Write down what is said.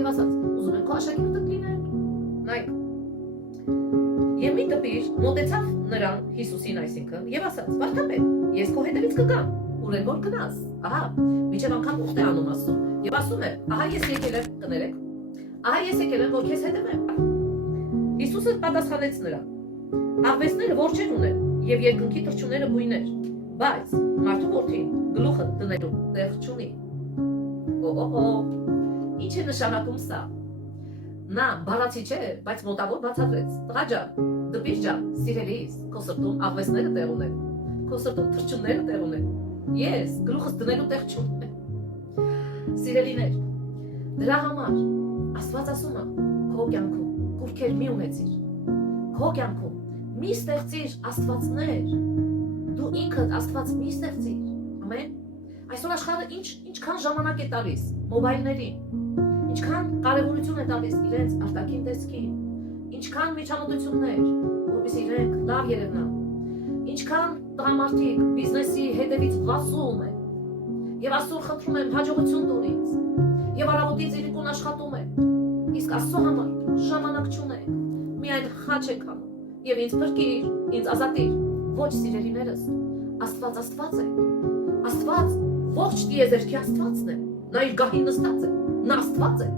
եւ ասաց. Ուզում եմ քո աշակերտը լինել։ Նայեք։ Եվ մի տպիր մոտեցավ նրան Հիսուսին այսինքն եւ ասաց. Վարդապետ, ես քո հետևից կգամ, ուր են որ գնաս։ Ահա, միջև անգամ ուխտ է անում ասում։ Եվ ասում է. ահա ես եկել եմ, կներեք։ Ահա ես եկել եմ, որ քեզ հետևեմ։ Հիսուսը պատասխանեց նրան. աղվեսները որջեր ունեն եւ երկնքի թռչունները բույներ, բայց մարդու որդին գլուխը դնելու տեղ չունի։ Ինչ է նշանակում սա։ Նա բառացի չէ, բայց մոտավոր բացատրեց. տղա ջան, դպիր ջան, սիրելիս, քո սրտում աղվեսները տեղ ունեն, քո սրտում թռչունները տեղ ունեն, ես գլուխս դնելու տեղ չունեմ։ Սիրելիներ, դրա համար Աստված ասում է քո կյանքում կուրքեր մի ունեցիր, քո կյանքում մի ստեղծիր աստվածներ, դու ինքդ աստված մի ստեղծիր, ամեն։ Այսօր աշխարհը ինչքան ժամանակ է տալիս մոբայլներին, ինչքան կարևորություն է տալիս իրենց արտաքին տեսքին, ինչքան միջամտություններ, որպեսզի իրենք լավ երևնան, ինչքան տղամարդիկ բիզնեսի հետևից վազում են, եւ Աստծո խնդրում եմ հաջողություն տուր ինձ, եւ առավոտից իրիկուն աշխատում են, իսկ Աստծո համար ժամանակ չունեն, միայն խաչ եք անում, եւ ինձ փրկիր, ինձ ազատիր, ոչ սիրելիներս, Աստված Աստված է, Աստված ողջ տիեզերքի Աստվածն է, նա իր գահին նստած է, նա Աստված է,